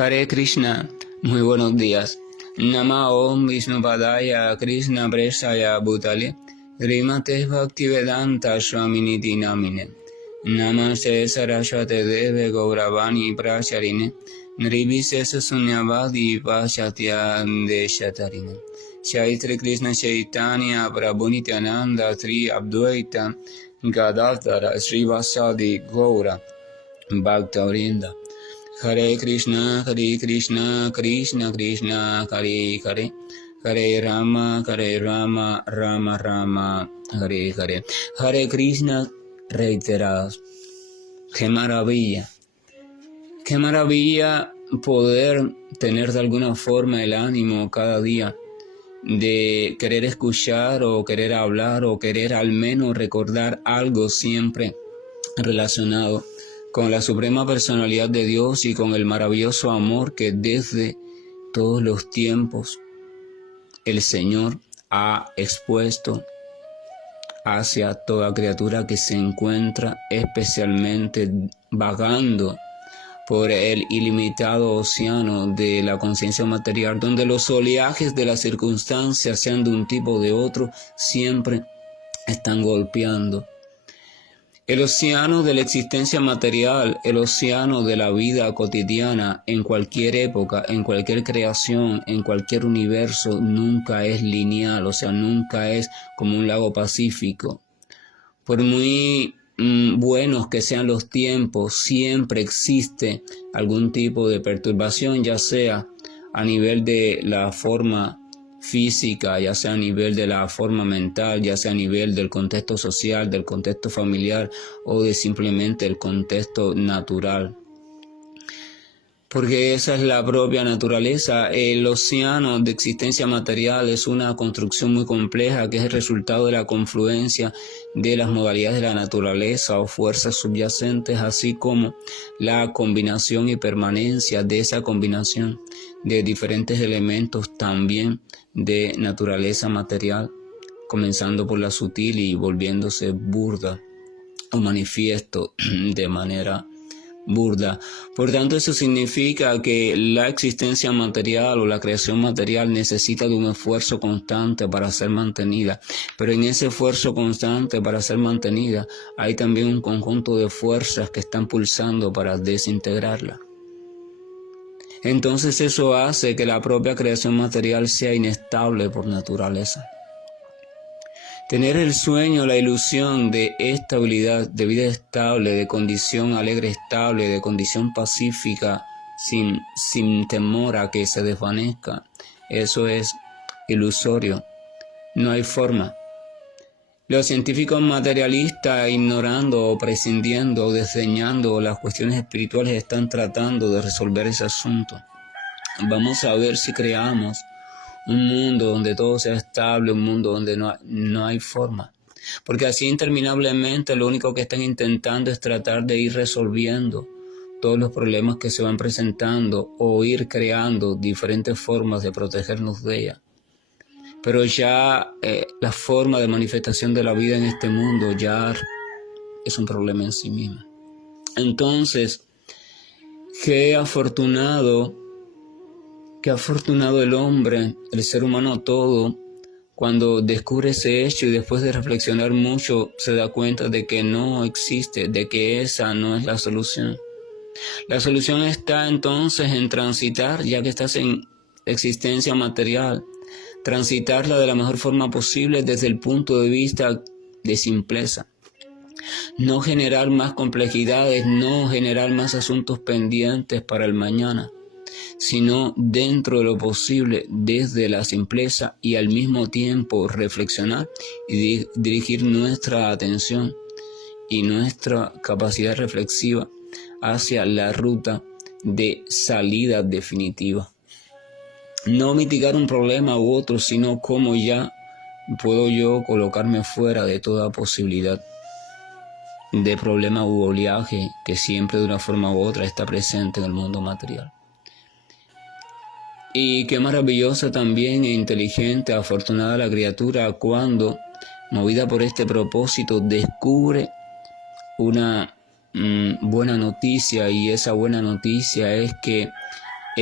Hare Krishna, muy buenos días. Nama Om Vishnupadaya Krishna Prestaya Bhutale Srimate Bhaktivedanta Swaminiti Namine Namaste Saraswate Deve Gauravani Pracharine Nirvisesa Sunyavadi Pachatya Deshatarine Chaitra Krishna Chaitanya Prabhu Nityananda Sri Advaita Gadadhara Srivasadi Gaura Bhaktavrinda Hare Krishna, Krishna Krishna, Hare Hare, Hare Rama, Rama Rama, Hare Hare. Hare Krishna reiterados. Qué maravilla poder tener de alguna forma el ánimo cada día de querer escuchar o querer hablar o querer al menos recordar algo siempre relacionado con la suprema personalidad de Dios y con el maravilloso amor que desde todos los tiempos el Señor ha expuesto hacia toda criatura que se encuentra especialmente vagando por el ilimitado océano de la conciencia material, donde los oleajes de las circunstancias, sean de un tipo o de otro, siempre están golpeando. El océano de la existencia material, el océano de la vida cotidiana, en cualquier época, en cualquier creación, en cualquier universo, nunca es lineal, o sea, nunca es como un lago Pacífico. Por muy buenos que sean los tiempos, siempre existe algún tipo de perturbación, ya sea a nivel de la forma física, ya sea a nivel de la forma mental, ya sea a nivel del contexto social, del contexto familiar o de simplemente el contexto natural. Porque esa es la propia naturaleza. El océano de existencia material es una construcción muy compleja que es el resultado de la confluencia de las modalidades de la naturaleza o fuerzas subyacentes, así como la combinación y permanencia de esa combinación de diferentes elementos también de naturaleza material, comenzando por la sutil y volviéndose burda o manifiesto de manera burda. Por tanto, eso significa que la existencia material o la creación material necesita de un esfuerzo constante para ser mantenida, pero en ese esfuerzo constante para ser mantenida hay también un conjunto de fuerzas que están pulsando para desintegrarla. Entonces eso hace que la propia creación material sea inestable por naturaleza. Tener el sueño, la ilusión de estabilidad, de vida estable, de condición alegre estable, de condición pacífica, sin temor a que se desvanezca, eso es ilusorio. No hay forma. Los científicos materialistas, ignorando o prescindiendo o desdeñando las cuestiones espirituales, están tratando de resolver ese asunto. Vamos a ver si creamos un mundo donde todo sea estable, un mundo donde no hay forma. Porque así interminablemente lo único que están intentando es tratar de ir resolviendo todos los problemas que se van presentando o ir creando diferentes formas de protegernos de ella. Pero ya la forma de manifestación de la vida en este mundo ya es un problema en sí misma. Entonces, qué afortunado el hombre, el ser humano todo, cuando descubre ese hecho y después de reflexionar mucho se da cuenta de que no existe, de que esa no es la solución. La solución está entonces en transitar, ya que estás en existencia material, transitarla de la mejor forma posible desde el punto de vista de simpleza. No generar más complejidades, no generar más asuntos pendientes para el mañana, sino dentro de lo posible desde la simpleza y al mismo tiempo reflexionar y dirigir nuestra atención y nuestra capacidad reflexiva hacia la ruta de salida definitiva. No mitigar un problema u otro, sino cómo ya puedo yo colocarme fuera de toda posibilidad de problema u oleaje que siempre de una forma u otra está presente en el mundo material. Y qué maravillosa también e inteligente, afortunada la criatura cuando, movida por este propósito, descubre una buena noticia, y esa buena noticia es que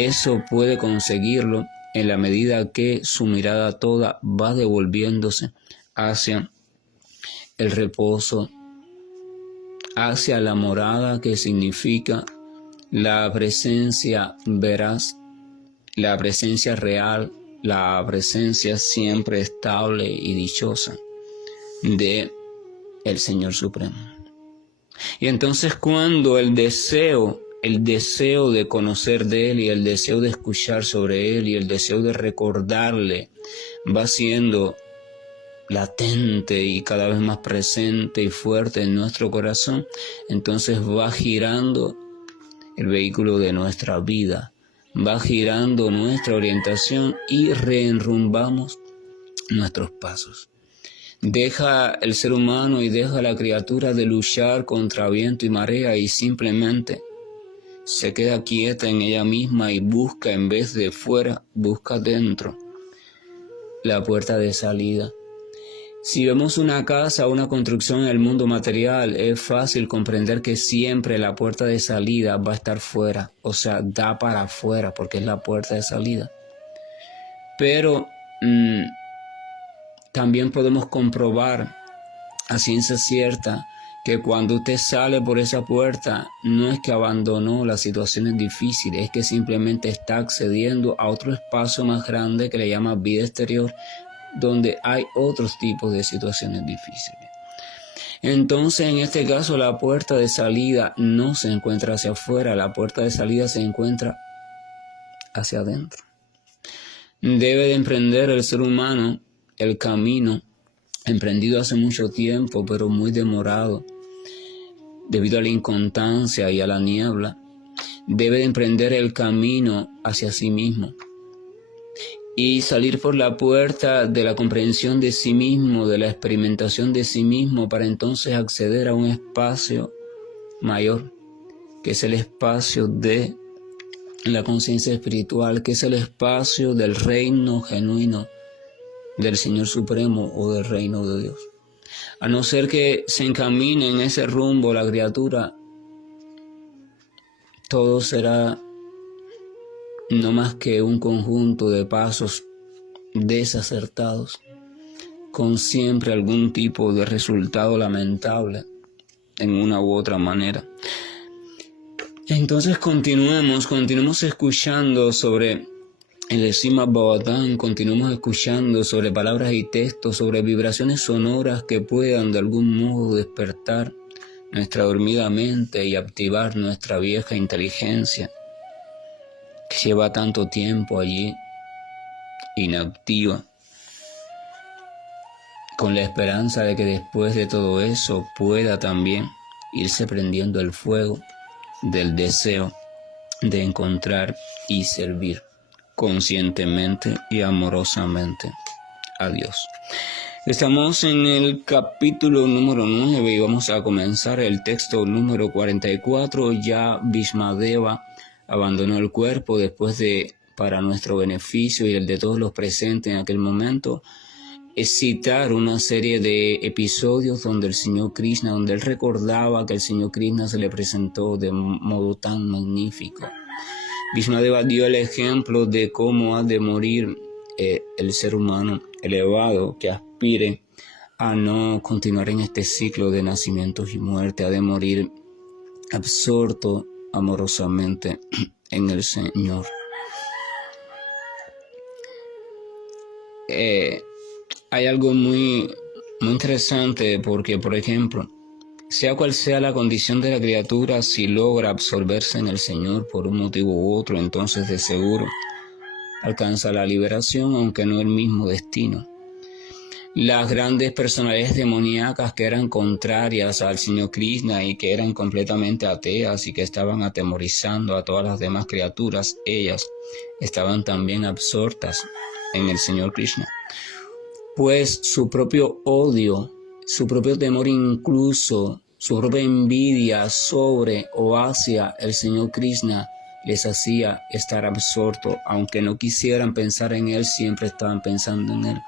eso puede conseguirlo en la medida que su mirada toda va devolviéndose hacia el reposo, hacia la morada, que significa la presencia veraz, la presencia real, la presencia siempre estable y dichosa de el Señor Supremo. Y entonces cuando el deseo de conocer de Él y el deseo de escuchar sobre Él y el deseo de recordarle va siendo latente y cada vez más presente y fuerte en nuestro corazón, entonces va girando el vehículo de nuestra vida, va girando nuestra orientación y reenrumbamos nuestros pasos. Deja el ser humano y deja la criatura de luchar contra viento y marea y simplemente se queda quieta en ella misma y busca, en vez de fuera, busca dentro la puerta de salida. Si vemos una casa o una construcción en el mundo material, es fácil comprender que siempre la puerta de salida va a estar fuera, o sea, da para afuera porque es la puerta de salida. Pero también podemos comprobar a ciencia cierta que cuando usted sale por esa puerta, no es que abandonó las situaciones difíciles, es que simplemente está accediendo a otro espacio más grande que le llama vida exterior, donde hay otros tipos de situaciones difíciles. Entonces, en este caso, la puerta de salida no se encuentra hacia afuera, la puerta de salida se encuentra hacia adentro. Debe de emprender el ser humano el camino emprendido hace mucho tiempo, pero muy demorado, debido a la inconstancia y a la niebla. Debe de emprender el camino hacia sí mismo y salir por la puerta de la comprensión de sí mismo, de la experimentación de sí mismo, para entonces acceder a un espacio mayor, que es el espacio de la conciencia espiritual, que es el espacio del reino genuino del Señor Supremo o del reino de Dios. A no ser que se encamine en ese rumbo la criatura, todo será no más que un conjunto de pasos desacertados, con siempre algún tipo de resultado lamentable en una u otra manera. Entonces continuemos escuchando sobre el Srimad Bhagavatam, continuemos escuchando sobre palabras y textos, sobre vibraciones sonoras que puedan de algún modo despertar nuestra dormida mente y activar nuestra vieja inteligencia, que lleva tanto tiempo allí inactiva, con la esperanza de que después de todo eso pueda también irse prendiendo el fuego del deseo de encontrar y servir conscientemente y amorosamente a Dios. Estamos en el capítulo número 9 y vamos a comenzar el texto número 44. Ya Bhishmadeva abandonó el cuerpo después de, para nuestro beneficio y el de todos los presentes en aquel momento, es citar una serie de episodios donde el Señor Krishna, donde él recordaba que el Señor Krishna se le presentó de modo tan magnífico. Bhishmadeva dio el ejemplo de cómo ha de morir el ser humano elevado que aspire a no continuar en este ciclo de nacimientos y muerte, ha de morir absorto amorosamente en el Señor. Hay algo muy interesante porque, por ejemplo, sea cual sea la condición de la criatura, si logra absorberse en el Señor por un motivo u otro, entonces de seguro alcanza la liberación, aunque no el mismo destino. Las grandes personalidades demoníacas que eran contrarias al Señor Krishna y que eran completamente ateas y que estaban atemorizando a todas las demás criaturas, ellas estaban también absortas en el Señor Krishna, pues su propio odio, su propio temor, incluso su propia envidia sobre o hacia el Señor Krishna les hacía estar absortos. Aunque no quisieran pensar en Él, siempre estaban pensando en Él.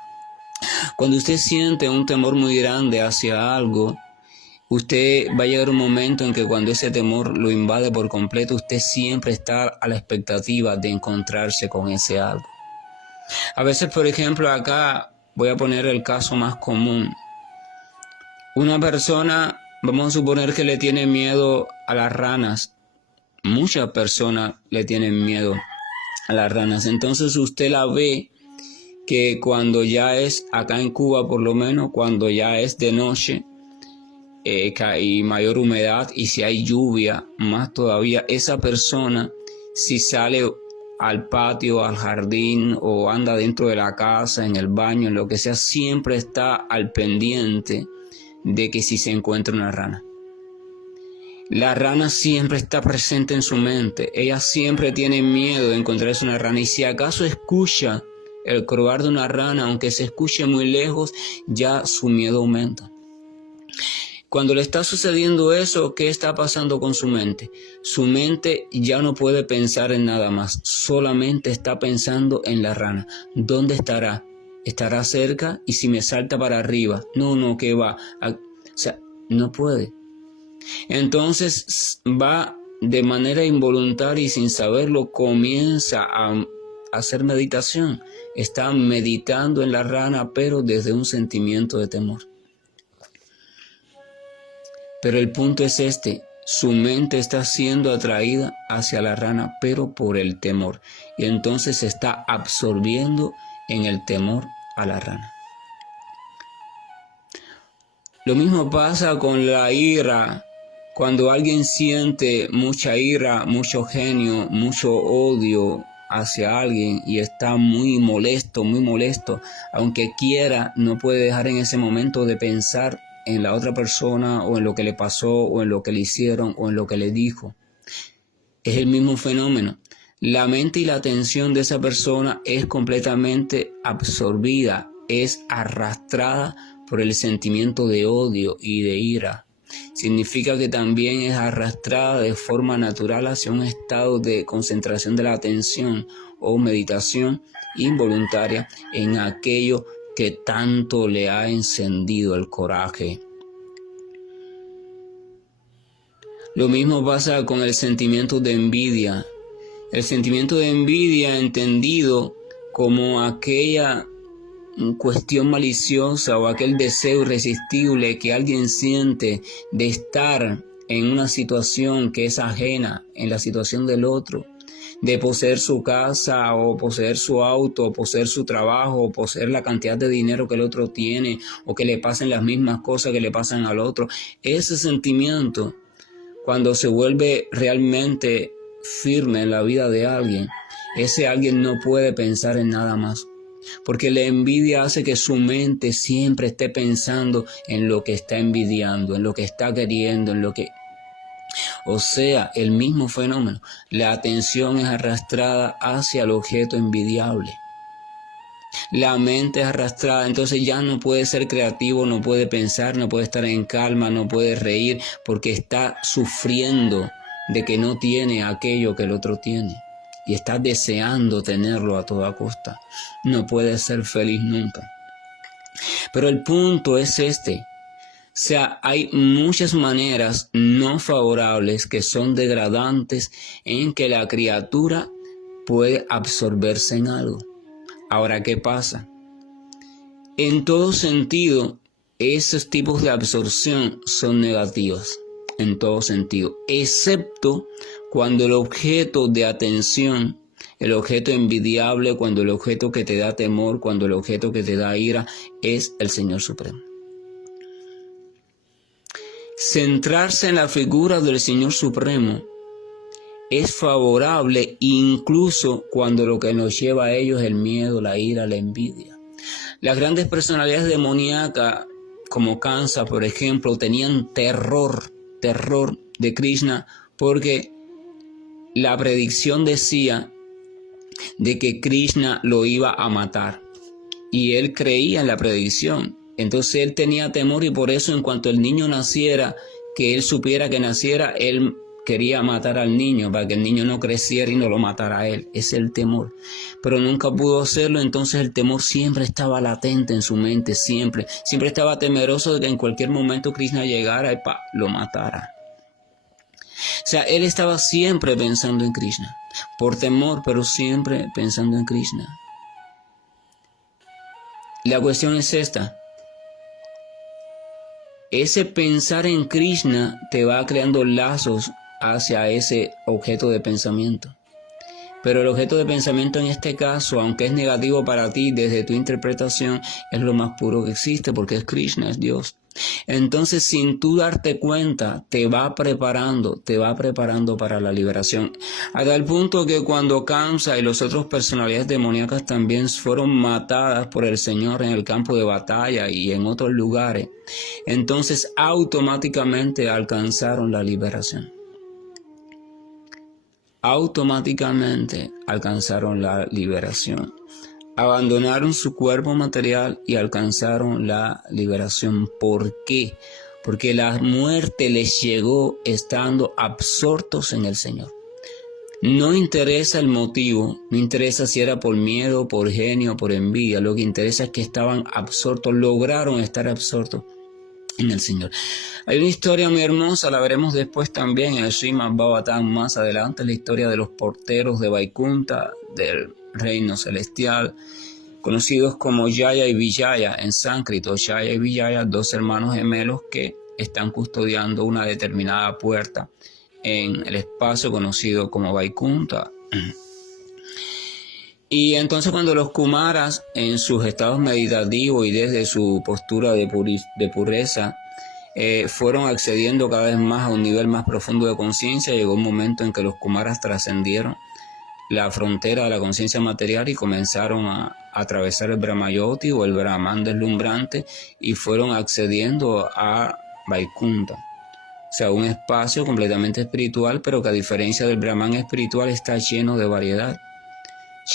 Cuando usted siente un temor muy grande hacia algo usted va a llegar un momento en que cuando ese temor lo invade por completo, usted siempre está a la expectativa de encontrarse con ese algo. A veces, por ejemplo, acá voy a poner el caso más común. Una persona, vamos a suponer que le tiene miedo a las ranas. Muchas personas le tienen miedo a las ranas. Entonces usted la ve que cuando ya es, acá en Cuba por lo menos, cuando ya es de noche y mayor humedad, y si hay lluvia, más todavía, esa persona, si sale al patio, al jardín, o anda dentro de la casa, en el baño, en lo que sea, siempre está al pendiente de que si se encuentra una rana. La rana siempre está presente en su mente. Ella siempre tiene miedo de encontrarse una rana. Y si acaso escucha el croar de una rana, aunque se escuche muy lejos, ya su miedo aumenta. Cuando le está sucediendo eso, ¿qué está pasando con su mente? Su mente ya no puede pensar en nada más. Solamente está pensando en la rana. ¿Dónde estará? ¿Estará cerca? ¿Y si me salta para arriba? No, ¿qué va? O sea, no puede. Entonces va de manera involuntaria y sin saberlo, comienza a hacer meditación. Está meditando en la rana, pero desde un sentimiento de temor. Pero el punto es este: su mente está siendo atraída hacia la rana, pero por el temor. Y entonces se está absorbiendo en el temor a la rana. Lo mismo pasa con la ira. Cuando alguien siente mucha ira, mucho genio, mucho odio hacia alguien y está muy molesto, aunque quiera, no puede dejar en ese momento de pensar en la otra persona, o en lo que le pasó, o en lo que le hicieron, o en lo que le dijo. Es el mismo fenómeno. La mente y la atención de esa persona es completamente absorbida, es arrastrada por el sentimiento de odio y de ira. Significa que también es arrastrada de forma natural hacia un estado de concentración de la atención o meditación involuntaria en aquello que tanto le ha encendido el coraje. Lo mismo pasa con el sentimiento de envidia. El sentimiento de envidia, entendido como aquella cuestión maliciosa o aquel deseo irresistible que alguien siente de estar en una situación que es ajena en la situación del otro, de poseer su casa o poseer su auto o poseer su trabajo o poseer la cantidad de dinero que el otro tiene, o que le pasen las mismas cosas que le pasan al otro. Ese sentimiento, cuando se vuelve realmente firme en la vida de alguien, ese alguien no puede pensar en nada más. Porque la envidia hace que su mente siempre esté pensando en lo que está envidiando, en lo que está queriendo, en lo que... O sea, el mismo fenómeno. La atención es arrastrada hacia el objeto envidiable. La mente es arrastrada, entonces ya no puede ser creativo, no puede pensar, no puede estar en calma, no puede reír, porque está sufriendo de que no tiene aquello que el otro tiene. Y está deseando tenerlo a toda costa. No puede ser feliz nunca. Pero el punto es este. O sea, hay muchas maneras no favorables que son degradantes en que la criatura puede absorberse en algo. Ahora, ¿qué pasa? En todo sentido, esos tipos de absorción son negativos. En todo sentido, excepto cuando el objeto de atención, el objeto envidiable, cuando el objeto que te da temor, cuando el objeto que te da ira es el Señor Supremo. Centrarse en la figura del Señor Supremo es favorable incluso cuando lo que nos lleva a ello es el miedo, la ira, la envidia. Las grandes personalidades demoníacas, como Kansa, por ejemplo, tenían terror de Krishna, porque la predicción decía de que Krishna lo iba a matar, y él creía en la predicción. Entonces él tenía temor, y por eso en cuanto el niño naciera, que él supiera que naciera, él quería matar al niño para que el niño no creciera y no lo matara a él. Ese es el temor. Pero nunca pudo hacerlo, entonces el temor siempre estaba latente en su mente, siempre estaba temeroso de que en cualquier momento Krishna llegara y lo matara. O sea, él estaba siempre pensando en Krishna, por temor, pero siempre pensando en Krishna. La cuestión es esta. Ese pensar en Krishna te va creando lazos hacia ese objeto de pensamiento. Pero el objeto de pensamiento en este caso, aunque es negativo para ti desde tu interpretación, es lo más puro que existe porque es Krishna, es Dios. Entonces, sin tú darte cuenta, te va preparando para la liberación. A tal punto que cuando Kamsa y las otras personalidades demoníacas también fueron matadas por el Señor en el campo de batalla y en otros lugares, entonces automáticamente alcanzaron la liberación. Automáticamente alcanzaron la liberación. Abandonaron su cuerpo material y alcanzaron la liberación. ¿Por qué? Porque la muerte les llegó estando absortos en el Señor. No interesa el motivo, no interesa si era por miedo, por genio, por envidia. Lo que interesa es que estaban absortos, lograron estar absortos en el Señor. Hay una historia muy hermosa, la veremos después también en el Srimad Bhagavatam más adelante, la historia de los porteros de Vaikunta, del reino celestial, conocidos como Jaya y Vijaya en sánscrito. Jaya y Vijaya, dos hermanos gemelos que están custodiando una determinada puerta en el espacio conocido como Vaikunta. Y entonces cuando los Kumaras en sus estados meditativos y desde su postura de pureza fueron accediendo cada vez más a un nivel más profundo de conciencia, llegó un momento en que los Kumaras trascendieron la frontera de la conciencia material y comenzaron a atravesar el Brahmayoti o el Brahman deslumbrante y fueron accediendo a Vaikunta. O sea, un espacio completamente espiritual, pero que a diferencia del Brahman espiritual está lleno de variedad,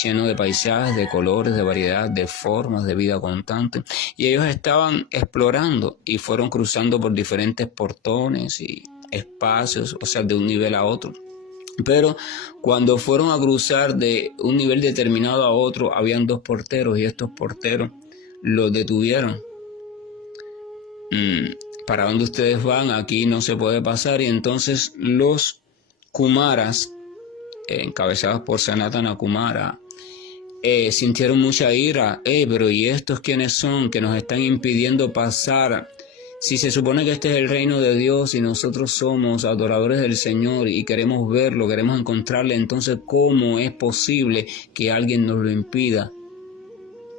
lleno de paisajes, de colores, de variedad, de formas, de vida constante. Y ellos estaban explorando y fueron cruzando por diferentes portones y espacios, o sea, de un nivel a otro. Pero cuando fueron a cruzar de un nivel determinado a otro, habían dos porteros y estos porteros los detuvieron. ¿Para dónde ustedes van? Aquí no se puede pasar. Y entonces los Kumaras, encabezados por Sanatana Kumara, sintieron mucha ira. Pero ¿y estos quiénes son que nos están impidiendo pasar? Si se supone que este es el reino de Dios y nosotros somos adoradores del Señor y queremos verlo, queremos encontrarle, entonces ¿cómo es posible que alguien nos lo impida?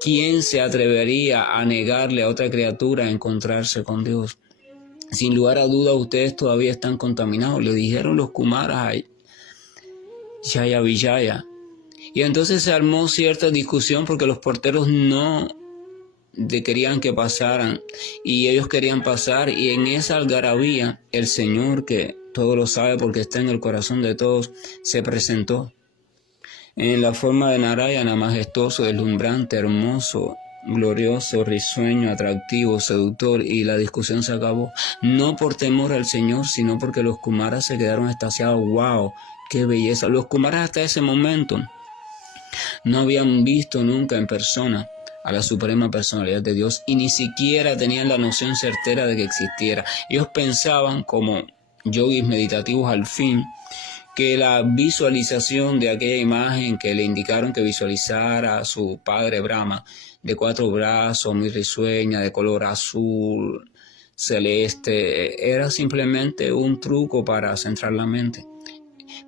¿Quién se atrevería a negarle a otra criatura a encontrarse con Dios? Sin lugar a duda, ustedes todavía están contaminados, le dijeron los Kumaras a Jaya Vijaya. Y entonces se armó cierta discusión porque los porteros no querían que pasaran y ellos querían pasar, y en esa algarabía el Señor, que todo lo sabe porque está en el corazón de todos, se presentó en la forma de Narayana, majestuoso, deslumbrante, hermoso, glorioso, risueño, atractivo, seductor, y la discusión se acabó, no por temor al Señor, sino porque los Kumaras se quedaron extasiados. ¡Wow! ¡Qué belleza! Los Kumaras hasta ese momento no habían visto nunca en persona a la suprema personalidad de Dios y ni siquiera tenían la noción certera de que existiera. Ellos pensaban, como yogis meditativos al fin, que la visualización de aquella imagen que le indicaron que visualizara a su padre Brahma, de 4 brazos, muy risueña, de color azul, celeste, era simplemente un truco para centrar la mente.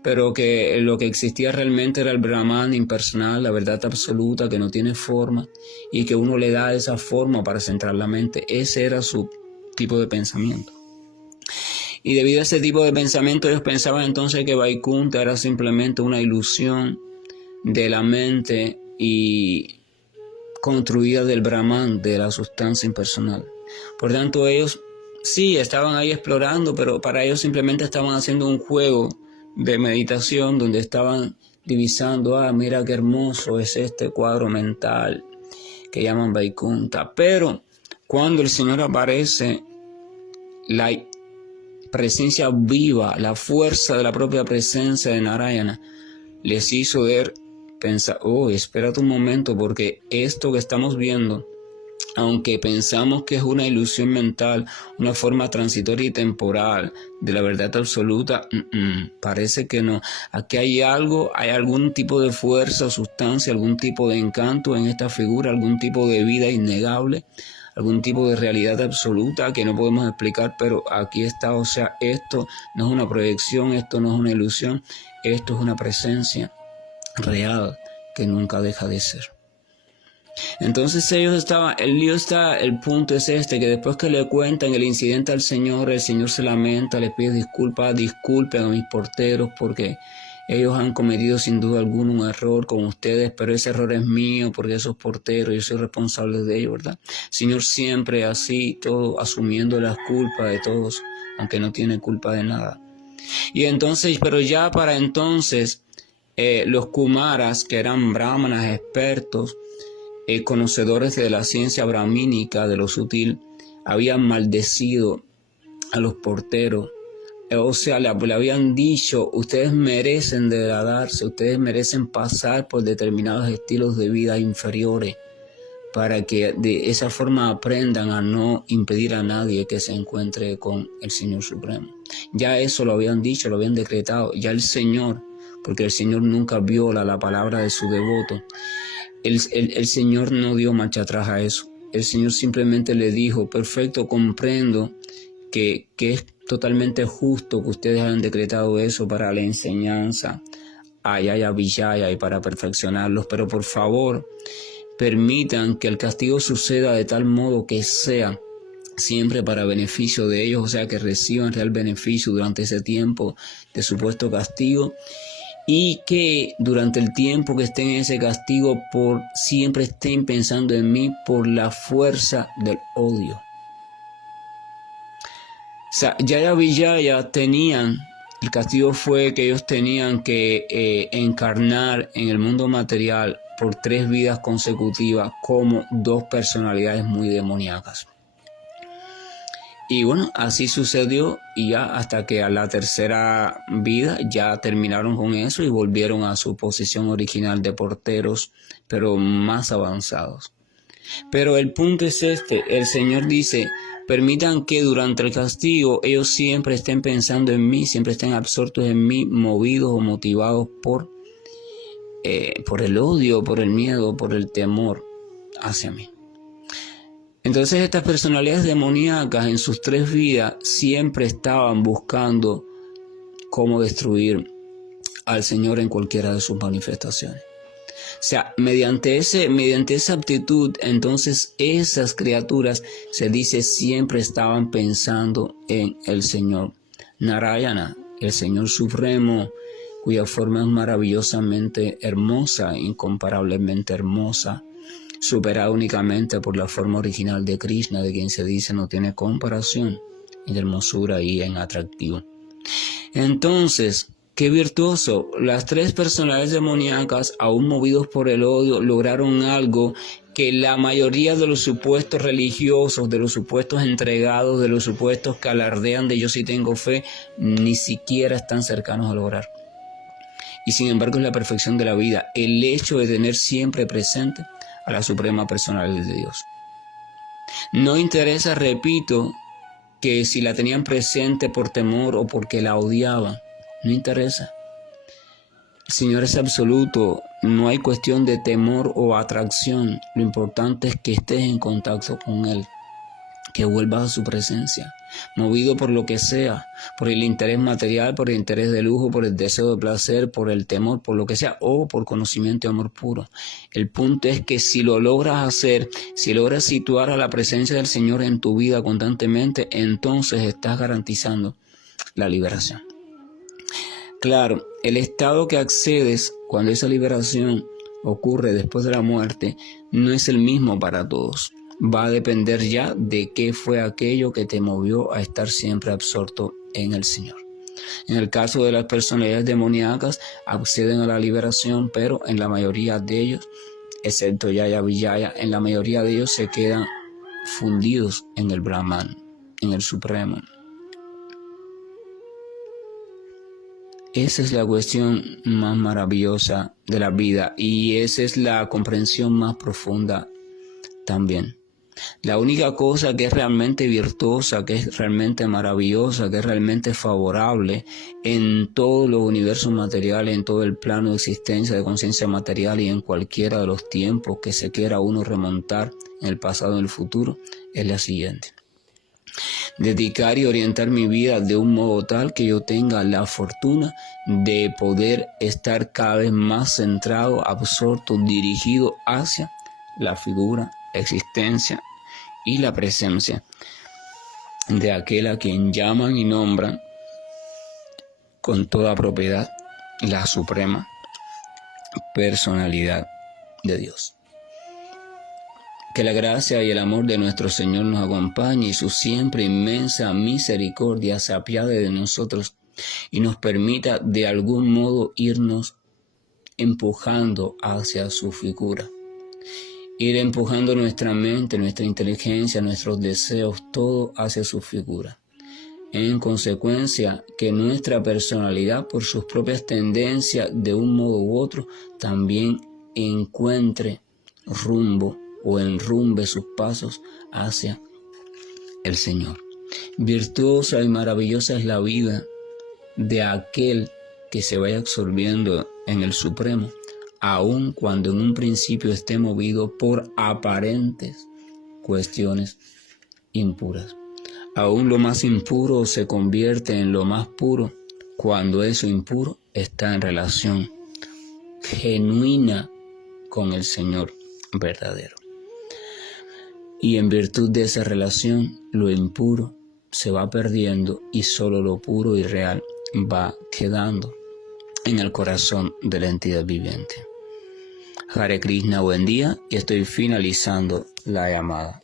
Pero que lo que existía realmente era el Brahman impersonal, la verdad absoluta que no tiene forma y que uno le da esa forma para centrar la mente. Ese era su tipo de pensamiento. Y debido a ese tipo de pensamiento, ellos pensaban entonces que Vaikunta era simplemente una ilusión de la mente y construida del Brahman, de la sustancia impersonal. Por tanto, ellos sí estaban ahí explorando, pero para ellos simplemente estaban haciendo un juego de meditación donde estaban divisando, mira qué hermoso es este cuadro mental que llaman Vaikunta. Pero cuando el Señor aparece, la presencia viva, la fuerza de la propia presencia de Narayana, les hizo ver, pensar, espérate un momento, porque esto que estamos viendo, aunque pensamos que es una ilusión mental, una forma transitoria y temporal de la verdad absoluta, parece que no. Aquí hay algo, hay algún tipo de fuerza o sustancia, algún tipo de encanto en esta figura, algún tipo de vida innegable, algún tipo de realidad absoluta que no podemos explicar, pero aquí está. O sea, esto no es una proyección, esto no es una ilusión, esto es una presencia real que nunca deja de ser. Entonces el punto es este, que después que le cuentan el incidente al Señor, el Señor se lamenta, le pide disculpas, disculpen a mis porteros porque ellos han cometido sin duda alguna un error con ustedes, pero ese error es mío porque esos porteros, yo soy responsable de ellos, ¿verdad? El Señor siempre así, todo asumiendo las culpas de todos, aunque no tiene culpa de nada. Y entonces, pero ya para entonces, los Kumaras, que eran brahmanas expertos, conocedores de la ciencia brahmínica, de lo sutil, habían maldecido a los porteros. O sea, le habían dicho, ustedes merecen degradarse, ustedes merecen pasar por determinados estilos de vida inferiores, para que de esa forma aprendan a no impedir a nadie que se encuentre con el Señor Supremo. Ya eso lo habían dicho, lo habían decretado. Ya el Señor, porque el Señor nunca viola la palabra de su devoto, el Señor no dio marcha atrás a eso. El Señor simplemente le dijo, perfecto, comprendo que es totalmente justo que ustedes hayan decretado eso para la enseñanza a Yaya Vijaya y para perfeccionarlos, pero por favor, permitan que el castigo suceda de tal modo que sea siempre para beneficio de ellos, o sea, que reciban real beneficio durante ese tiempo de supuesto castigo, y que durante el tiempo que estén en ese castigo siempre estén pensando en mí por la fuerza del odio. O sea, Yaya Vijaya el castigo fue que ellos tenían que encarnar en el mundo material por 3 vidas consecutivas como 2 personalidades muy demoníacas. Y bueno, así sucedió, y ya hasta que a la 3ª vida ya terminaron con eso y volvieron a su posición original de porteros, pero más avanzados. Pero el punto es este, el Señor dice, permitan que durante el castigo ellos siempre estén pensando en mí, siempre estén absortos en mí, movidos o motivados por el odio, por el miedo, por el temor hacia mí. Entonces estas personalidades demoníacas en sus 3 vidas siempre estaban buscando cómo destruir al Señor en cualquiera de sus manifestaciones. O sea, mediante esa aptitud, entonces esas criaturas, se dice, siempre estaban pensando en el Señor Narayana, el Señor Supremo, cuya forma es maravillosamente hermosa, incomparablemente hermosa, superada únicamente por la forma original de Krishna, de quien se dice no tiene comparación en hermosura y en atractivo. Entonces, qué virtuoso, las 3 personalidades demoníacas, aún movidos por el odio, lograron algo que la mayoría de los supuestos religiosos, de los supuestos entregados, de los supuestos que alardean de yo sí tengo fe, ni siquiera están cercanos a lograr. Y sin embargo es la perfección de la vida, el hecho de tener siempre presente a la suprema personalidad de Dios. No interesa, repito, que si la tenían presente por temor o porque la odiaban, no interesa. El Señor es absoluto, no hay cuestión de temor o atracción, lo importante es que estés en contacto con Él, que vuelvas a su presencia, movido por lo que sea, por el interés material, por el interés de lujo, por el deseo de placer, por el temor, por lo que sea, o por conocimiento y amor puro. El punto es que si lo logras hacer, si logras situar a la presencia del Señor en tu vida constantemente, entonces estás garantizando la liberación. Claro, el estado que accedes cuando esa liberación ocurre después de la muerte no es el mismo para todos. Va a depender ya de qué fue aquello que te movió a estar siempre absorto en el Señor. En el caso de las personalidades demoníacas, acceden a la liberación, pero en la mayoría de ellos, excepto Yaya Vijaya, en la mayoría de ellos se quedan fundidos en el Brahman, en el Supremo. Esa es la cuestión más maravillosa de la vida y esa es la comprensión más profunda también. La única cosa que es realmente virtuosa, que es realmente maravillosa, que es realmente favorable en todos los universos materiales, en todo el plano de existencia de conciencia material y en cualquiera de los tiempos que se quiera uno remontar en el pasado y en el futuro, es la siguiente: dedicar y orientar mi vida de un modo tal que yo tenga la fortuna de poder estar cada vez más centrado, absorto, dirigido hacia la figura, existencia y la presencia de aquel a quien llaman y nombran con toda propiedad la suprema personalidad de Dios. Que la gracia y el amor de nuestro Señor nos acompañe y su siempre inmensa misericordia se apiade de nosotros y nos permita de algún modo irnos empujando hacia su figura. Ir empujando nuestra mente, nuestra inteligencia, nuestros deseos, todo hacia su figura. En consecuencia, que nuestra personalidad, por sus propias tendencias, de un modo u otro, también encuentre rumbo o enrumbe sus pasos hacia el Señor. Virtuosa y maravillosa es la vida de aquel que se vaya absorbiendo en el Supremo, aun cuando en un principio esté movido por aparentes cuestiones impuras. Aún lo más impuro se convierte en lo más puro cuando eso impuro está en relación genuina con el Señor verdadero. Y en virtud de esa relación, lo impuro se va perdiendo y solo lo puro y real va quedando en el corazón de la entidad viviente. Hare Krishna, buen día, y estoy finalizando la llamada.